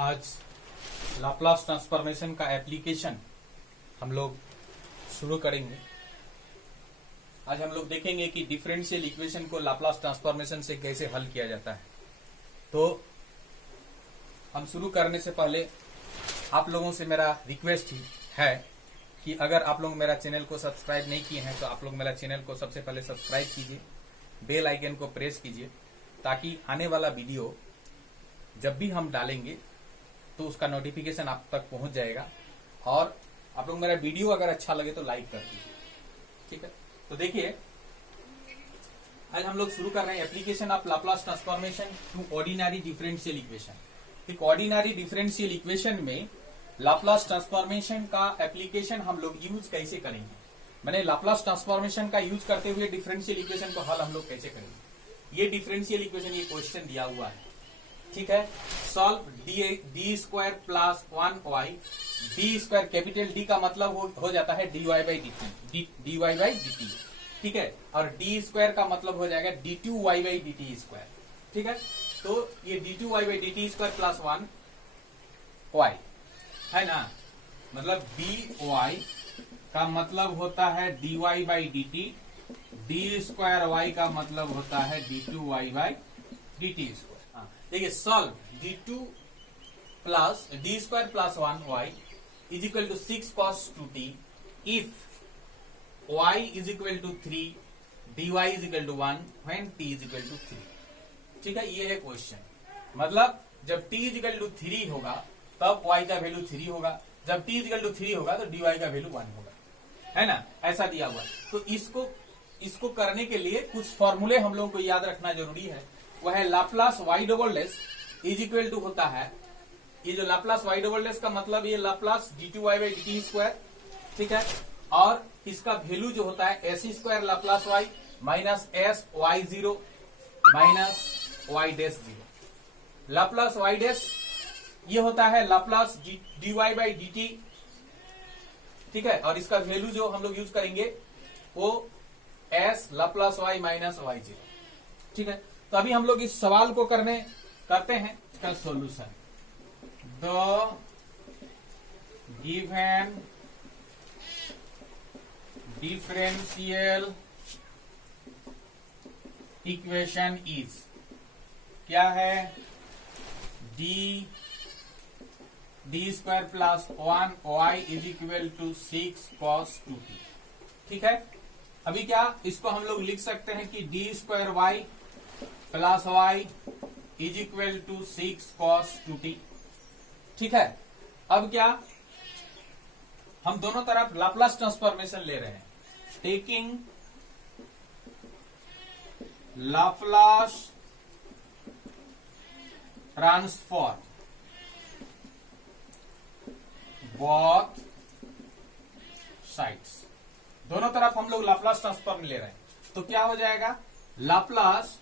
आज Laplace transformation का application हम लोग शुरू करेंगे। आज हम लोग देखेंगे कि डिफरेंशियल इक्वेशन को लाप्लास ट्रांसफॉर्मेशन से कैसे हल किया जाता है। तो हम शुरू करने से पहले आप लोगों से मेरा रिक्वेस्ट ही है कि अगर आप लोग मेरा चैनल को सब्सक्राइब नहीं किए हैं तो आप लोग मेरा चैनल को सबसे पहले सब्सक्राइब कीजिए, बेल आइकन को प्रेस कीजिए ताकि आने वाला वीडियो जब भी हम डालेंगे तो उसका नोटिफिकेशन आप तक पहुंच जाएगा। और आप लोग मेरा वीडियो अगर अच्छा लगे तो लाइक कर दीजिए, ठीक है। तो देखिए, आज हम लोग शुरू कर रहे हैं application of Laplace transformation to ordinary differential equation. एक ऑर्डिनरी डिफरेंशियल इक्वेशन में लाप्लास ट्रांसफॉर्मेशन का एप्लीकेशन हम लोग यूज कैसे करेंगे, मैंने लाप्लास ट्रांसफॉर्मेशन का यूज करते हुए डिफरेंशियल इक्वेशन को हल हम लोग कैसे करेंगे। ये डिफरेंशियल इक्वेशन, ये क्वेश्चन दिया हुआ है, ठीक है। Solve D square plus 1y, D square capital D का मतलब हो जाता है dy बाई dt, ठीक है। और डी स्क्वायर का मतलब हो जाएगा d2y बाई dt स्क्वायर, ठीक है। तो ये d2y by dt square plus 1y है ना, मतलब dy का मतलब होता है dy by dt, D square y का मतलब होता है d2y बाई dt स्क्वायर। देखिए, solve d2 plus D square plus 1y is equal to 6 cos 2t if y is equal to 3, dy is equal to 1 when t is equal to 3, ठीक है। ये है question, मतलब जब t is equal to 3 होगा तब y का value 3 होगा, जब t इज इक्वल टू 3 होगा तो dy का वैल्यू 1 होगा, है ना, ऐसा दिया हुआ। तो इसको करने के लिए कुछ फॉर्मूले हम लोगों को याद रखना जरूरी है। वह है Laplace y double dash is equal to होता है, ये जो लाप्लास y डबल डैश का मतलब ये Laplace d2y by dt square, ठीक है। और इसका वैल्यू जो होता है s square Laplace y minus s y zero minus y dash zero. Laplace y dash ये होता है लाप्लास dy बाई dt, ठीक है। और इसका वैल्यू जो हम लोग यूज करेंगे वो s Laplace y minus y zero, ठीक है। तो अभी हम लोग इस सवाल को करते हैं इसका solution. The given differential equation is, क्या है, D square plus 1y is equal to 6 cos 2t, ठीक है। अभी क्या इसको हम लोग लिख सकते हैं कि D square y plus y is equal to 6 cos 2t, ठीक है। अब क्या, हम दोनों तरफ लाप्लास ट्रांसफॉर्मेशन ले रहे हैं, taking Laplace transform both sides, दोनों तरफ हम लोग लाप्लास ट्रांसफॉर्म ले रहे हैं। तो क्या हो जाएगा, लाप्लास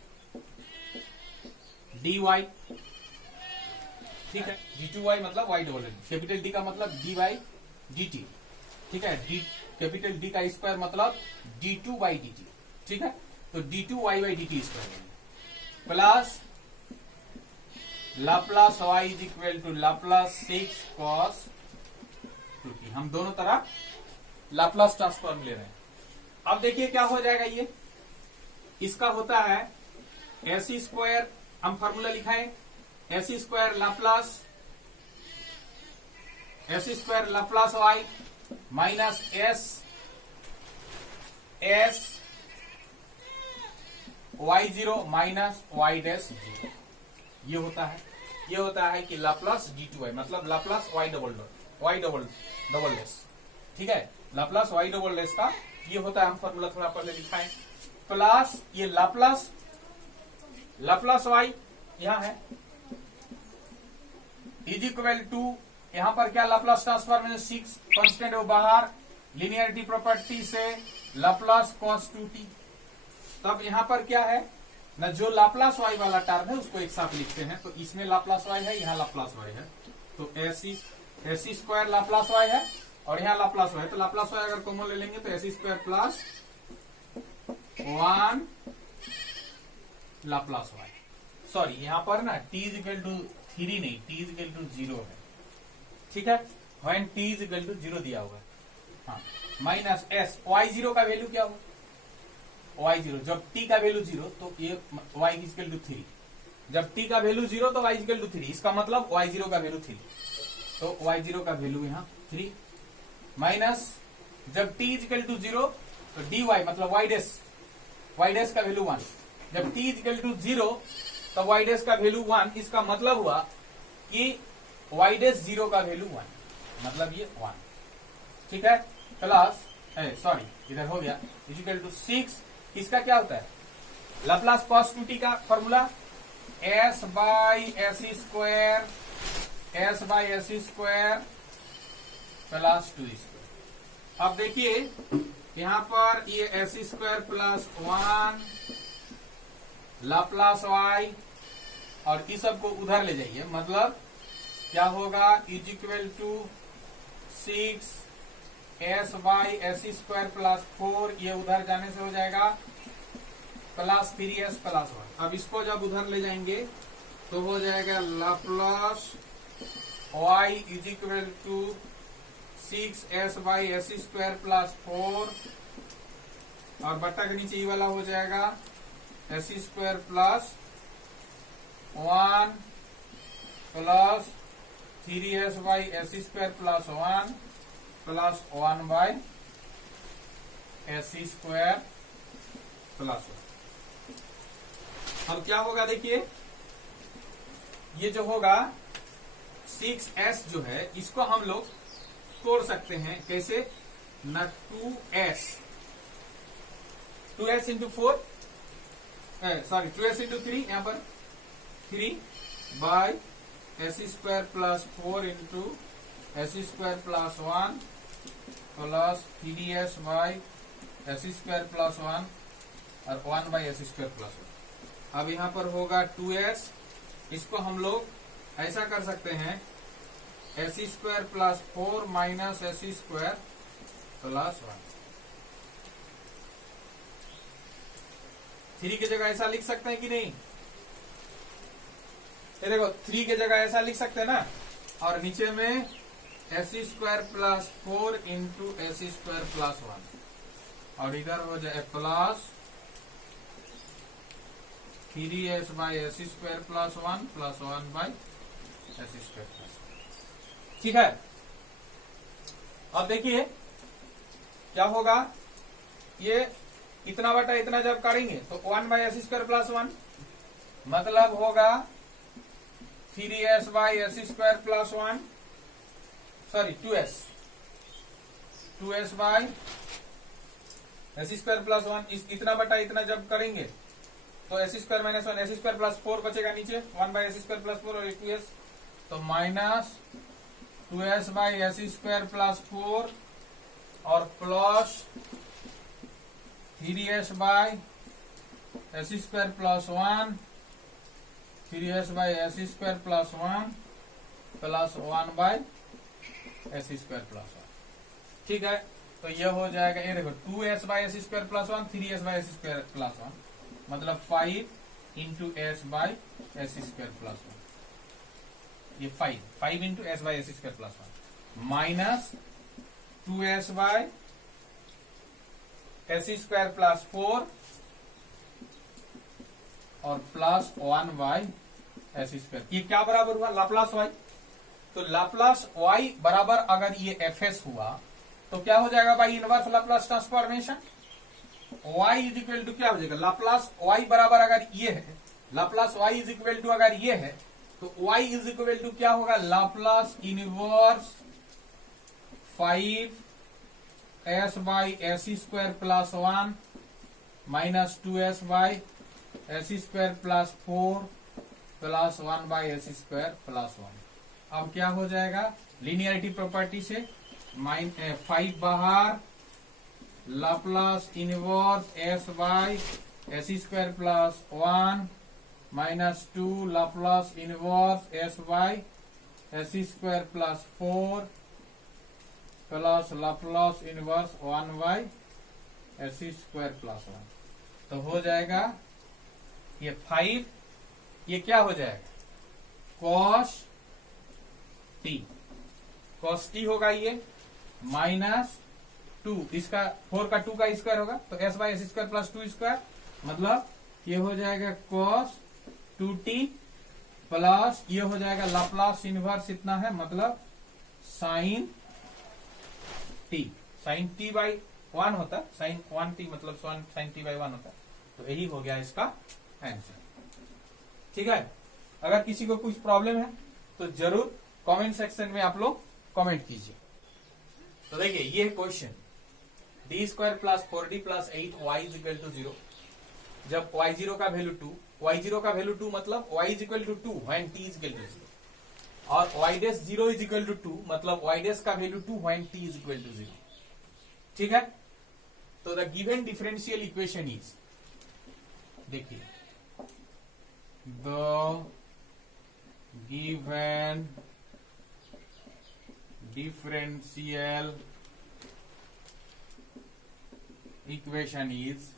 dy, ठीक है, d2y मतलब y डबल, कैपिटल D का मतलब dy dt, ठीक है। कैपिटल D का स्क्वायर मतलब d2 बाई dt, ठीक है। तो d2y by dt square plus Laplace y is equal to Laplace 6 cos 2t। हम दोनों तरफ लाप्लास ट्रांसफॉर्म ले रहे हैं। अब देखिए क्या हो जाएगा, ये इसका होता है s स्क्वायर, हम फॉर्मूला लिखाएं, s square Laplace y minus s y zero minus y dash zero. ये होता है कि लाप्लास d2y मतलब लाप्लास y डबल डैश, ठीक है। लाप्लास y डबल डैश का ये होता है, हम फॉर्मूला थोड़ा पहले लिखाएं, प्लस ये लाप्लास y यहां है इज इक्वल टू, यहां पर क्या लाप्लास ट्रांसफॉर्मेशन 6 कांस्टेंट है बाहर, लिनियरिटी प्रॉपर्टी से लाप्लास cos 2t। तब यहां पर क्या है ना, जो लाप्लास y वाला टर्म है उसको एक साथ लिखते हैं। तो इसमें लाप्लास y है, यहां लाप्लास y है, तो s स्क्वायर लाप्लास y है और यहां लाप्लास y है। तो लाप्लास y अगर कॉमन ले लेंगे तो s square plus 1 Laplace y, sorry यहाँ पर ना t इज इक्वल टू 3 नहीं, t इज इक्वल टू 0 है, ठीक है। When t is equal to 0 दिया होगा, हाँ, माइनस s, y0 का वैल्यू क्या होगा, y0 जब t का वैल्यू 0 तो ये y इज इक्वल टू 3, जब t का वैल्यू 0 तो y इज इक्वल टू 3, इसका मतलब y0 का वैल्यू 3, तो y0 का वैल्यू यहाँ 3, माइनस जब t इज इक्वल टू 0 तो dy मतलब y डैश का वैल्यू 1, जब t इज इक्वल टू 0 तो y डैश का वैल्यू 1, इसका मतलब हुआ कि y डैश 0 का वैल्यू 1, मतलब ये 1, ठीक है। प्लस सॉरी इधर हो गया, इज इक्वल टू 6, इसका क्या होता है, लाप्लास cos 2t का formula s by S square plus 2 square. अब देखिए यहां पर ये S square plus 1 Laplace y, और इस सब को उधर ले जाइए, मतलब क्या होगा, is equal to 6 s by S square plus 4, ये उधर जाने से हो जाएगा प्लस 3s प्लस 1। अब इसको जब उधर ले जाएंगे तो हो जाएगा Laplace y is equal to 6s by S square plus 4, और बट्टा के नीचे ये वाला हो जाएगा S square plus 1 plus 3s by S square plus 1 plus 1 by S square plus 1। अब क्या होगा, देखिए ये जो होगा 6s जो है इसको हम लोग तोड़ सकते हैं, कैसे न 2s into 4, sorry 2s into 3, यहां पर 3 by S square plus 4 into S square plus 1 plus 3s by S square plus 1 और 1 बाई एस स्क्वायर प्लस 1। अब यहां पर होगा 2s, इसको हम लोग ऐसा कर सकते हैं S square plus 4 minus S square plus 1, 3 की जगह ऐसा लिख सकते हैं कि नहीं, ये देखो 3 की जगह ऐसा लिख सकते हैं ना, और नीचे में S square plus 4 into S square plus 1, और इधर हो जाए plus 3s by S square plus 1 by S square plus 1, ठीक है। अब देखिए क्या होगा, ये इतना बटा इतना जब करेंगे तो 1 बाई एस स्क्वायर प्लस 1, मतलब होगा 3s by S square plus 1, sorry 2s by S square plus 1, इतना बटा इतना जब करेंगे तो S square minus 1, S square plus 4 बचेगा नीचे, 1 बाई एस स्क्वायर प्लस 4 और 2s, तो minus 2s by S square plus 4 और plus 3s by S square plus 1, 3s by S square plus 1 plus 1 by S square plus 1, ठीक है। तो ये हो जाएगा, ये देखो 2s by S square plus 1, 3s by S square plus 1, मतलब 5 into S by S square plus 1, ये 5 into S by S square plus 1 minus 2s by S square plus 4 और प्लस 1 बाई एस स्क्वायर, ये क्या बराबर हुआ, Laplace y। तो Laplace y बराबर अगर ये fs हुआ तो क्या हो जाएगा by inverse Laplace transformation, y is equal to क्या हो जाएगा, लाप्लास y बराबर अगर ये है, Laplace y is equal to अगर ये है तो y इज इक्वल टू क्या होगा, Laplace inverse 5s by S square plus 1 minus 2s by S square plus 4 plus 1 by S square plus 1। अब क्या हो जाएगा, लीनियरिटी प्रॉपर्टी से 5 बाहर, Laplace inverse s by S square plus 1 minus 2 Laplace inverse s by S square plus 4 plus Laplace inverse 1 by S square plus 1। तो हो जाएगा ये 5, ये क्या हो जाएगा कॉस टी, कॉस टी होगा ये माइनस 2, इसका 4 का 2 का स्क्वायर होगा तो s by S square plus 2 square, मतलब ये हो जाएगा कॉस 2t प्लस ये हो जाएगा लाप्लास इनवर्स इतना है, मतलब sine T, sine T by 1 होता, साइन 1t मतलब साइन टी बाई 1 होता। तो यही हो गया इसका आंसर। ठीक है, अगर किसी को कुछ प्रॉब्लम है तो जरूर कमेंट सेक्शन में आप लोग कमेंट कीजिए। तो देखिए ये question, D square plus 4d plus 8y is equal to 0, जब y0 का वैल्यू 2, y0 का वैल्यू 2 मतलब y is equal to 2 when t is equal to 0, और y dash 0 is equal to 2 मतलब y डैश का value 2 when t is equal to 0। ठीक है, तो the given differential equation is, देखिए the given differential equation is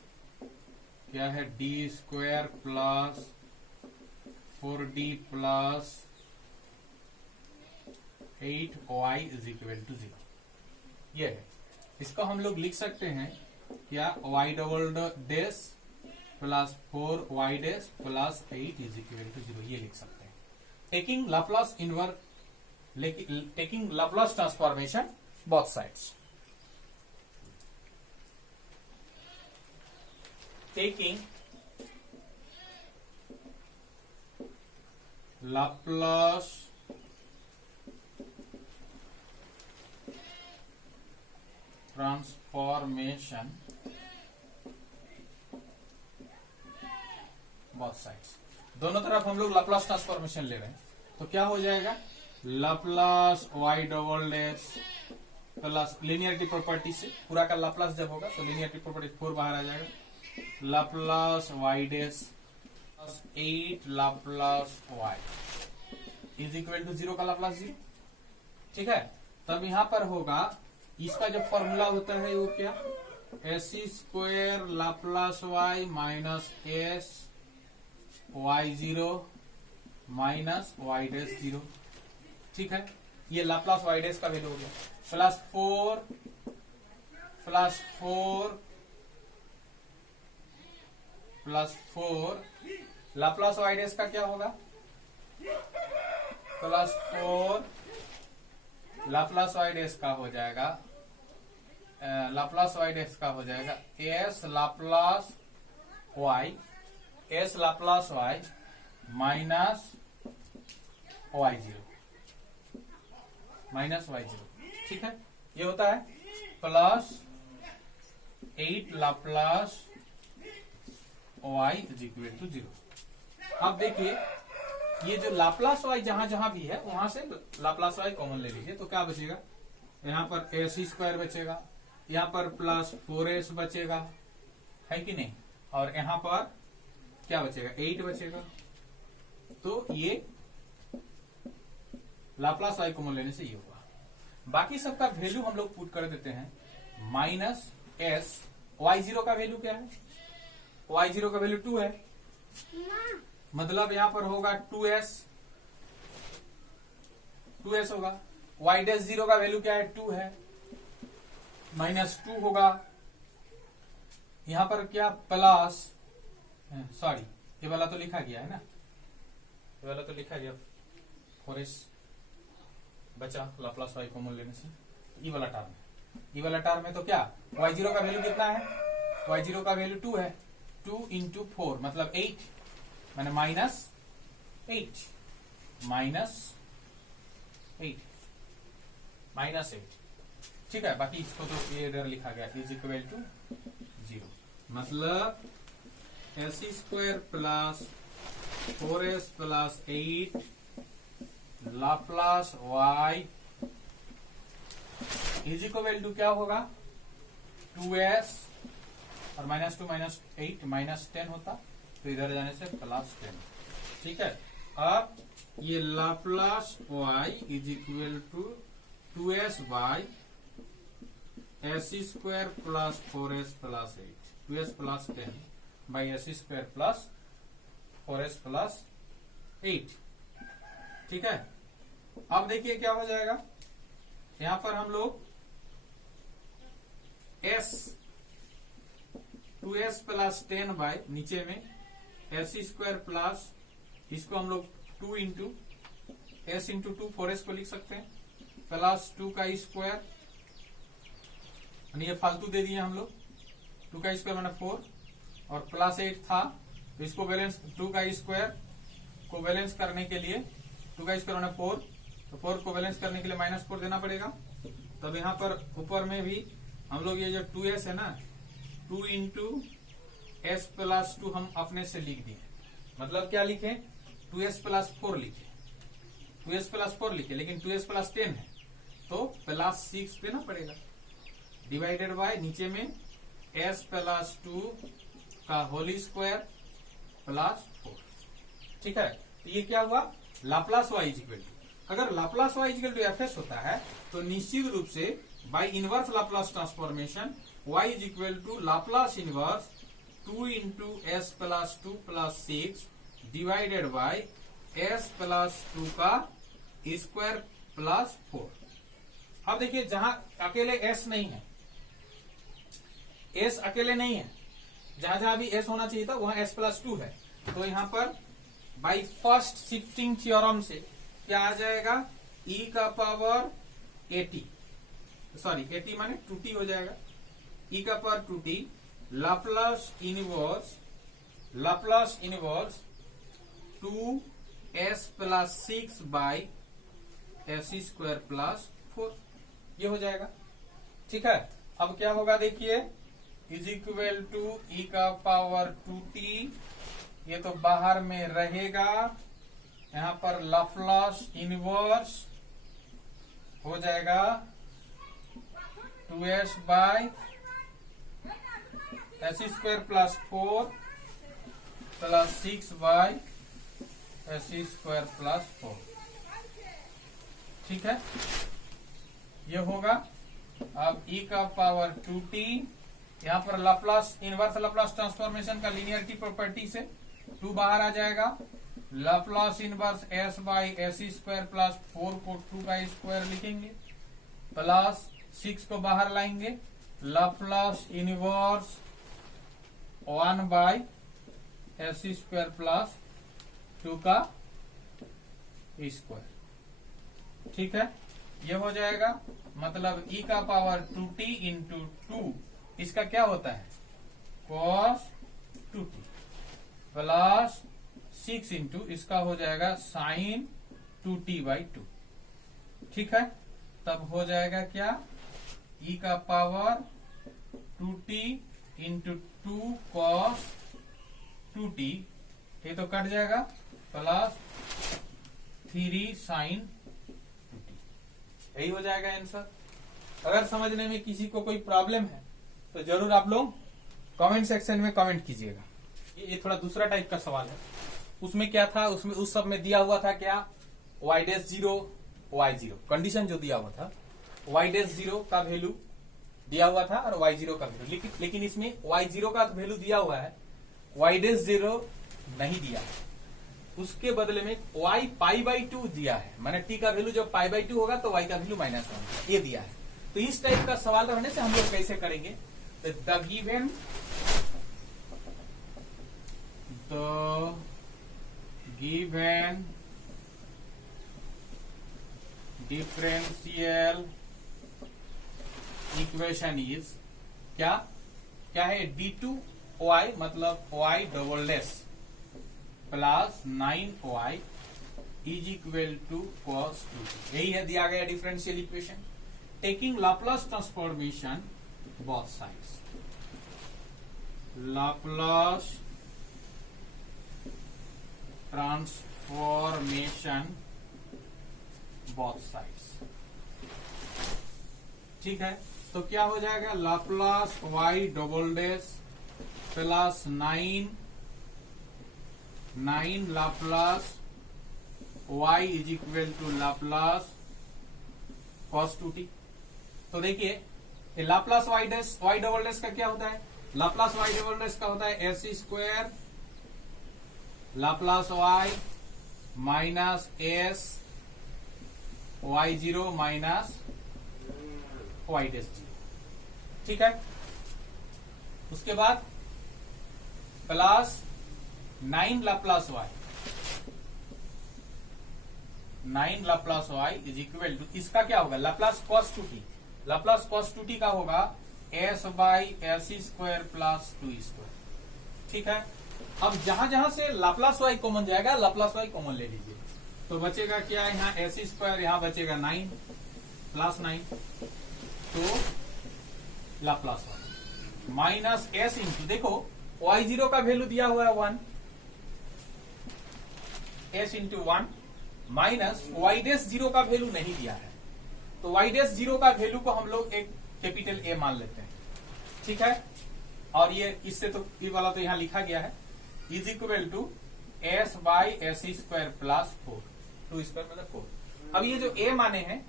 क्या है, D square plus 4d plus 8y is equal to 0। ये है, इसको हम लोग लिख सकते हैं क्या, y double dash plus 4y dash plus 8 is equal to 0, ये लिख सकते हैं taking Laplace inverse, taking Laplace transformation both sides, taking Laplace transformation both sides, दोनों तरफ हम लोग लाप्लास ट्रांसफॉर्मेशन ले रहे हैं, तो क्या हो जाएगा, Laplace y double dash plus linearity property से पूरा का लाप्लास जब होगा तो लिनियरिटी प्रॉपर्टी 4 बाहर आ जाएगा, Laplace y dash plus 8 Laplace y is equal to 0 का लाप्लास 0। ठीक है, तब यहां पर होगा, इसका जो फॉर्मूला होता है वो क्या, S square Laplace y minus S y0 minus y dash 0। ठीक है, ये लाप्लास y डैश का वैल्यू हो गया, प्लस 4 लाप्लास y डैश का क्या होगा, प्लस 4 लाप्लास y डैश का हो जाएगा, लाप्लास y डैश का हो जाएगा S Laplace y minus y0 ठीक है, ये होता है plus 8 Laplace y is equal to 0। अब देखिए ये जो लाप्लास y जहां जहां भी है वहां से लाप्लास y कॉमन ले लीजिए, तो क्या बचेगा, यहाँ पर एस स्क्वायर बचेगा, यहाँ पर प्लस 4s बचेगा, है कि नहीं, और यहाँ पर क्या बचेगा, 8 बचेगा। तो ये लाप्लास y कॉमन लेने से ये होगा, बाकी सबका वैल्यू हम लोग पुट कर देते हैं, माइनस एस, y0 का वैल्यू क्या है, y0 का वैल्यू 2 है, मतलब यहां पर होगा 2s होगा, y डैश 0 का वैल्यू क्या है, 2 है, माइनस 2 होगा, यहां पर क्या प्लस, सॉरी ये वाला तो लिखा गया है ना, ये वाला तो लिखा गया, 4s बचा लाप्लास y कॉमन लेने से, ये वाला टर्म है, तो क्या y0 का वैल्यू कितना है, y0 का वैल्यू 2 है, 2 इंटू 4 मतलब 8 मैंने माइनस 8 ठीक है, बाकी इसको तो ये इधर लिखा गया इज इक्वल टू 0, मतलब S square plus 4s plus 8 Laplace y is equal to क्या होगा, 2s और माइनस 2 माइनस 8 माइनस 10 होता, तो इधर जाने से प्लस 10। ठीक है, अब ये Laplace y is equal to 2s by S square plus 4s plus 8, 2s plus 10 by S square plus 4s plus 8 ठीक है। अब देखिए क्या हो जाएगा, यहां पर हम लोग s 2s प्लस 10 बाय नीचे में s स्क्वायर प्लस इसको हम लोग 2 इंटू s इंटू 2 4s को लिख सकते हैं प्लस 2 का स्क्वायर, ये फालतू दे दिए हम लोग, 2 का स्क्वायर मैंने 4 और प्लस 8 था, तो इसको बैलेंस 2 का स्क्वायर को बैलेंस करने के लिए 2 का स्क्वायर मैंने 4, तो 4 को बैलेंस करने के लिए -4 देना पड़ेगा। तब यहाँ पर ऊपर में भी हम लोग ये जो 2s है ना, 2 इंटू s प्लस 2 हम अपने से लिख दिए, मतलब क्या लिखे, 2s प्लस 4 लिखे, 2s प्लस 4 लिखे, लेकिन 2s प्लस 10 है तो प्लस 6 देना पड़ेगा, डिवाइडेड बाय नीचे में s प्लस 2 का होल स्क्वायर प्लस 4। ठीक है, तो ये क्या हुआ, लाप्लास y इक्वल टू, अगर Laplace y equal to F S होता है तो निश्चित रूप से by inverse Laplace transformation y is equal to Laplace inverse 2 into S plus 2 plus 6 divided by s plus 2 का स्क्वायर प्लस 4। अब देखिए जहां अकेले s नहीं है, s अकेले नहीं है, जहां जहां भी s होना चाहिए था वहां s प्लस 2 है, तो यहां पर बाय फर्स्ट शिफ्टिंग थ्योरम से क्या आ जाएगा, e का पावर 80, सॉरी 80 माने 2t हो जाएगा, e का power 2t Laplace inverse 2s plus 6 by s square plus 4, ये हो जाएगा। ठीक है, अब क्या होगा देखिए, इज इक्वल टू e का पावर 2t, ये तो बाहर में रहेगा, यहां पर लाप्लास इनवर्स हो जाएगा 2s by s square plus 4 plus 6 by s square plus 4। ठीक है, ये होगा। अब e का पावर 2t, यहां पर लाप्लास इनवर्स लाप्लास ट्रांसफॉर्मेशन का लीनियरिटी प्रॉपर्टी से 2 बाहर आ जाएगा, Laplace inverse s by S square plus 4 को 2 का स्क्वायर लिखेंगे, प्लस 6 को बाहर लाएंगे, Laplace inverse 1 by S square plus 2 का स्क्वायर। ठीक है, ये हो जाएगा, मतलब e का पावर 2t इंटू 2, इसका क्या होता है, cos 2t प्लस 6 इंटू इसका हो जाएगा साइन 2t बाई 2। ठीक है, तब हो जाएगा क्या, e का power 2t into 2 cos 2t, ये तो कट जाएगा, प्लस 3 साइन 2t, यही हो जाएगा आंसर। अगर समझने में किसी को कोई प्रॉब्लम है तो जरूर आप लोग कमेंट सेक्शन में कमेंट कीजिएगा। ये थोड़ा दूसरा टाइप का सवाल है, उसमें क्या था, उसमें उस सब में दिया हुआ था क्या, y'0 y0 कंडीशन जो दिया हुआ था, y'0 का वैल्यू दिया हुआ था और y0 का वैल्यू, लेकिन इसमें y0 का वैल्यू दिया हुआ है, y'0 नहीं दिया है, उसके बदले में y π/2 दिया है, माने t का वैल्यू जब π/2 होगा तो y का वैल्यू -1 ये दिया है। तो इस टाइप का सवाल रहने से हम लोग कैसे करेंगे, the given differential equation is क्या है, d2y मतलब y double dash plus 9y is equal to cos 2t, यही है दिया गया differential equation. Taking Laplace transformation both sides, Laplace transformation both sides. ठीक है, तो क्या हो जाएगा, Laplace y double dash plus 9 Laplace y is equal to Laplace cos 2t। तो देखिए ये लाप्लास y डबल डैश का क्या होता है, लाप्लास y डबल डैश का होता है s square Laplace y minus s y0 minus y dash 0, ठीक है। उसके बाद plus 9 Laplace y, 9 Laplace y is equal to, इसका क्या होगा, Laplace cos 2t, Laplace cos 2t का होगा s by S square plus 2 square, ठीक है। अब जहां जहां से लाप्लास y कॉमन जाएगा, लाप्लास y कॉमन ले लीजिए, तो बचेगा क्या, यहाँ एस स्क्वायर, यहाँ बचेगा 9 प्लस 9, तो Laplace y minus S into, देखो y0 का वैल्यू दिया हुआ है 1, s into 1 minus y dash 0 का वैल्यू नहीं दिया है, तो y डैश 0 का वैल्यू को हम लोग एक कैपिटल A मान लेते हैं, ठीक है। और ये इससे तो ये वाला तो यहां लिखा गया है, is equal to s by S square plus 4, 2 square मतलब 4। अब ये जो A माने हैं,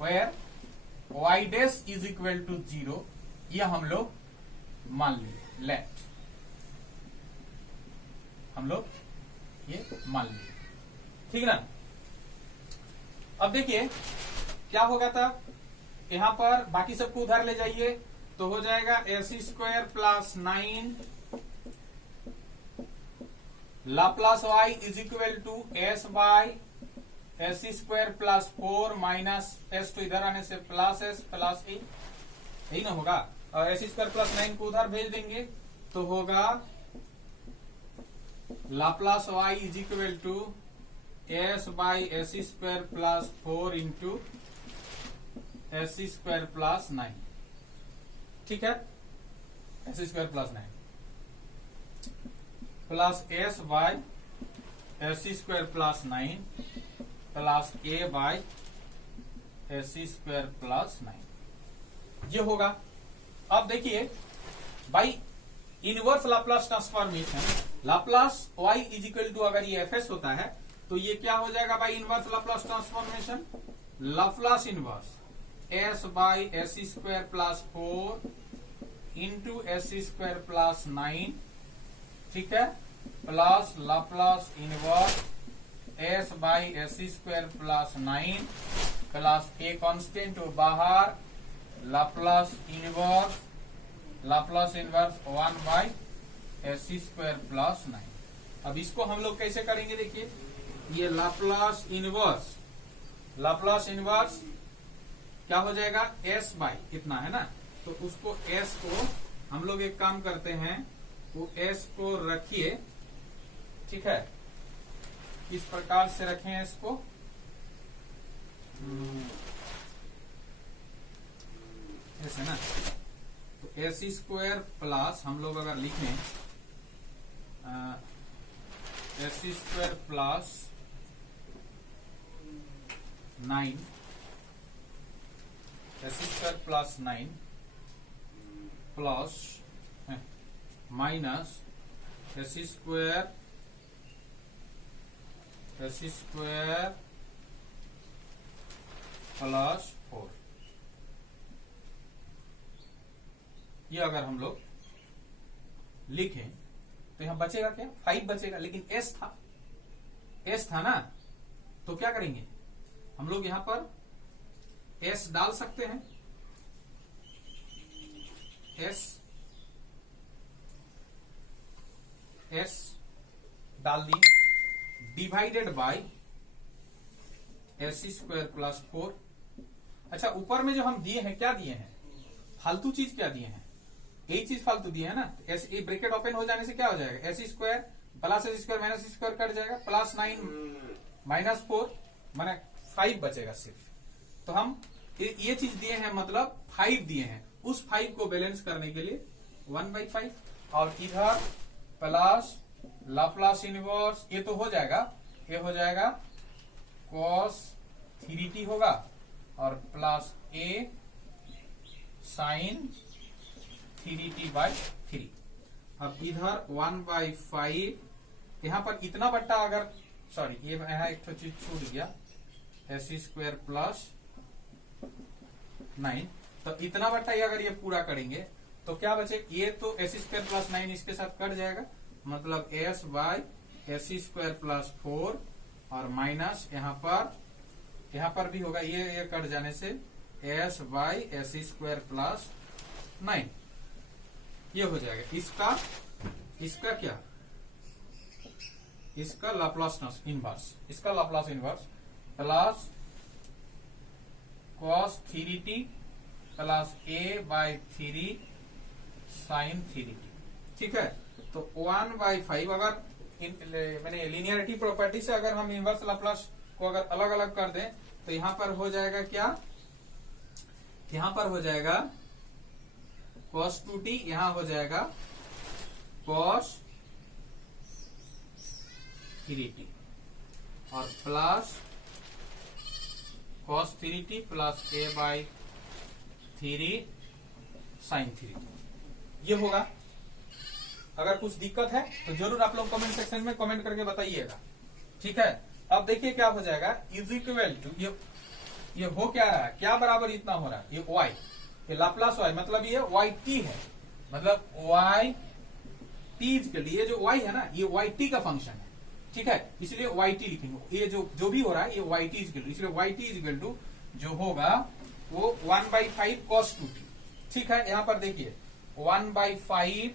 where y dash is equal to 0, ये हम लोग मान लिए, लेट हम लोग ये मान लिए, ठीक ना। अब देखिए क्या होगा था, यहां पर बाकी सबको उधार ले जाइए, तो हो जाएगा S square plus 9 Laplace y is equal to s by S square plus 4 minus s, तो इधर आने से प्लस s प्लस a, यही ना होगा। और एस स्क्वायर प्लस 9 को उधर भेज देंगे तो होगा Laplace y is equal to s by S square plus 4 into S square plus 9, ठीक है। S square plus 9 plus S by S square plus 9 plus A by S square plus 9, ये होगा। अब देखिए by inverse Laplace transformation, Laplace y is equal to, अगर ये fs होता है तो ये क्या हो जाएगा by inverse Laplace transformation, Laplace inverse s by S square plus 4 into S square plus 9, ठीक है, plus Laplace inverse s by S square plus 9 plus a constant बाहर, Laplace inverse 1 by S square plus 9। अब इसको हम लोग कैसे करेंगे, देखिए ये लाप्लास इनवर्स क्या हो जाएगा, s बाई कितना है ना, तो उसको s को हम लोग एक काम करते हैं, वो s को रखिए, ठीक है, इस प्रकार से रखें s को, ऐसे ना, तो एस स्क्वायर प्लस हम लोग अगर लिखें S square plus 9, S square plus 9 plus minus S square plus 4, ये अगर हम लोग लिखें तो यहां बचेगा क्या, 5 बचेगा, लेकिन s था ना, तो क्या करेंगे हम लोग यहां पर s डाल सकते हैं, s डाल दिए, divided by S square plus 4। अच्छा, ऊपर में जो हम दिए हैं, क्या दिए हैं, फालतू चीज क्या दिए हैं, एक चीज फालतू दिए है ना, एस ब्रैकेट ओपन हो जाने से क्या हो जाएगा, S square plus S square minus square cut जाएगा, प्लस 9 माइनस 4 माने 5 बचेगा सिर्फ। तो हम ये चीज दिए हैं, मतलब 5 दिए हैं, उस 5 को बैलेंस करने के लिए 1/5, और इधर प्लस लाप्लास इनवर्स, ये तो हो जाएगा, ये हो जाएगा cos 3t होगा, और प्लस a साइन 3t/3। अब इधर 1/5, यहां पर इतना बट्टा, अगर सॉरी ये यहाँ एक तो चीज छूट गया, एस स्क्वायर प्लस 9, तो इतना बट्टा ये अगर ये पूरा करेंगे तो क्या बचे, ये तो एस स्क्वायर प्लस 9 इसके साथ कट जाएगा, मतलब s by S square plus 4 और माइनस यहाँ पर भी होगा, ये कट जाने से s by S square plus 9 ये हो जाएगा। इसका क्या, इसका Laplace inverse, plus cos 3t plus a by 3 sin 3t। ठीक है, तो 1/5 अगर मैंने लीनियरिटी प्रॉपर्टी से अगर हम इनवर्स लाप्लास को अगर अलग अलग कर दें तो यहां पर हो जाएगा क्या, यहां पर हो जाएगा cos 2t, यहां हो जाएगा cos 3t और plus cos 3t plus a by 3 sin 3t ये होगा। अगर कुछ दिक्कत है तो जरूर आप लोग कमेंट सेक्शन में कमेंट करके बताइएगा। ठीक है, अब देखिए क्या हो जाएगा, इज इक्वल टू ये हो क्या रहा है, क्या बराबर इतना हो रहा है, ये y, ये लाप्लास y मतलब ये yt है, मतलब yt के लिए जो y है ना ये yt का फंक्शन है। ठीक है, इसलिए yt लिखेंगे, ये जो भी हो रहा है ये yt इज इक्वल टू, इसलिए yt इज इक्वल टू जो होगा वो 1/5 cos 2t। ठीक है, यहां पर देखिए 1/5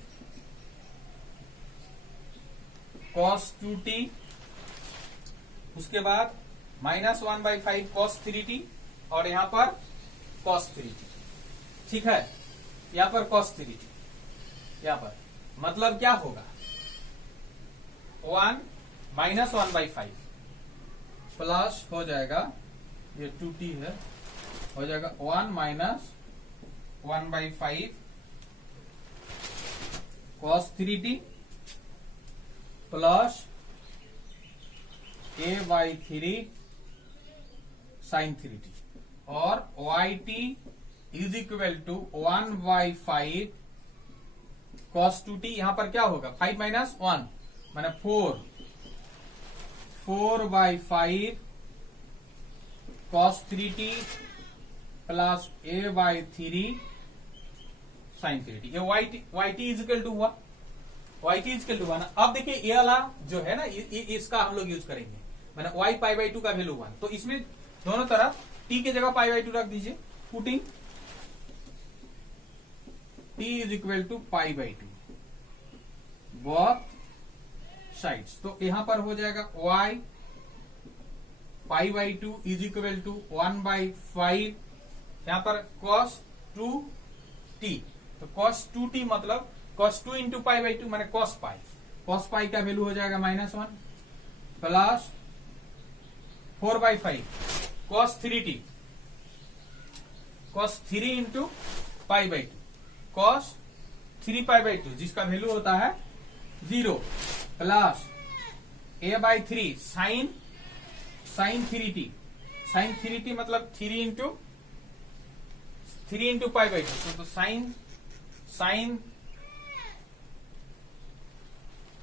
cos 2t, उसके बाद माइनस 1/5 cos 3t और यहां पर cos 3t। ठीक है, यहां पर cos 3t, यहां पर मतलब क्या होगा, 1 माइनस 1/5 प्लस हो जाएगा, ये 2t है, हो जाएगा 1 minus 1/5 cos 3t plus a by 3 sin 3t और yt is equal to 1/5 cos 2t, यहां पर क्या होगा 5 माइनस 1 माने 4/5 cos 3t plus a by 3 sin 3t, ये yt इज इक्वल टू हुआ, yt इज इक्वल टू हुआ ना। अब देखिए ये वाला जो है ना इसका हम लोग यूज करेंगे, मैंने y π/2 का वैल्यू 1, तो इसमें दोनों तरफ t के जगह π/2 रख दीजिए, putting t is equal to π/2 both sides, तो यहां पर हो जाएगा y π/2 इज इक्वल टू 1/5, यहां पर cos 2t, तो cos 2t मतलब cos 2 इंटू π/2 माने cos π का वैल्यू हो जाएगा -1 plus 4/5 cos 3t, cos 3 into π/2 cos 3 π/2 जिसका वैल्यहोता है 0 plus a by 3 sin 3t मतलब 3 इंटू π/2, तो साइन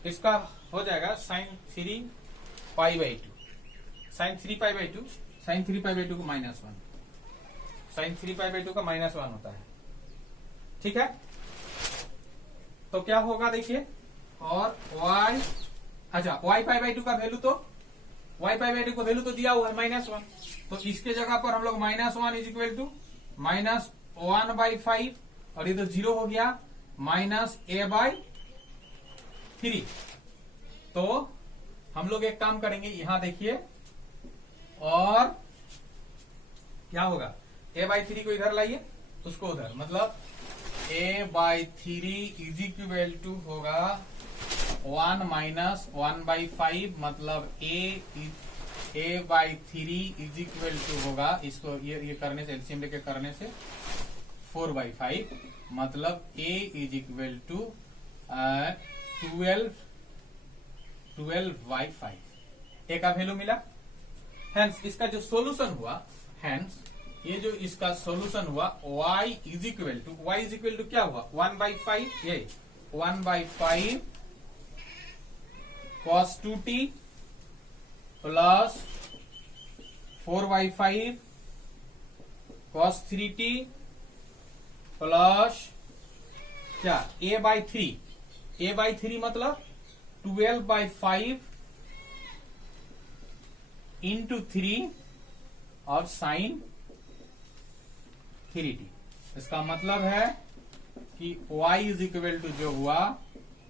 इसका हो जाएगा sin 3 π/2, sin 3 π/2, sin 3 π/2 को -1, sin 3 π/2 का -1 होता है। ठीक है, तो क्या होगा देखिए, और y, अच्छा y π/2 का वैल्यू तो y π/2 को वैल्यू तो दिया हुआ है -1, तो इसके जगह पर हम लोग -1 इज इक्वल टू -1/5 और ये तो 0 हो गया -a/3। तो हम लोग एक काम करेंगे, यहां देखिए, और क्या होगा a/3 को इधर लाइए, उसको उधर, मतलब a/3 इज इक्वल टू होगा 1 माइनस 1/5 मतलब a/3 इज इक्वल टू होगा, इसको ये करने से, एलसीएम लेके करने से 4/5 मतलब a is equal to 12/5 a का वैल्यू मिला। हेंस इसका जो सॉल्यूशन हुआ, हेंस ये जो इसका सॉल्यूशन हुआ y इज इक्वल टू क्या हुआ 1/5, ये 1/5 cos 2t plus 4/5 cos 3t plus क्या a/3 मतलब 12/5 इंटू 3 और साइन 3t। इसका मतलब है कि y इज इक्वल टू जो हुआ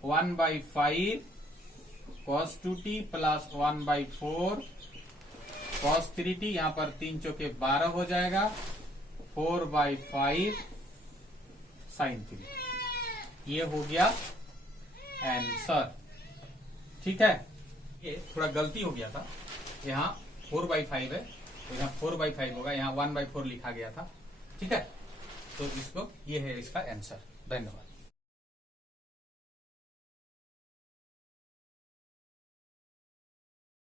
1/5 cos 2t plus 1/4 cos 3t, यहां पर 3 चौके 12 हो जाएगा, 4/5 sin 3। ये हो गया आंसर। ठीक है, ये थोड़ा गलती हो गया था, यहाँ 4/5 है तो यहाँ 4/5 होगा, यहाँ 1/4 लिखा गया था। ठीक है, तो इसको ये है इसका आंसर। धन्यवाद।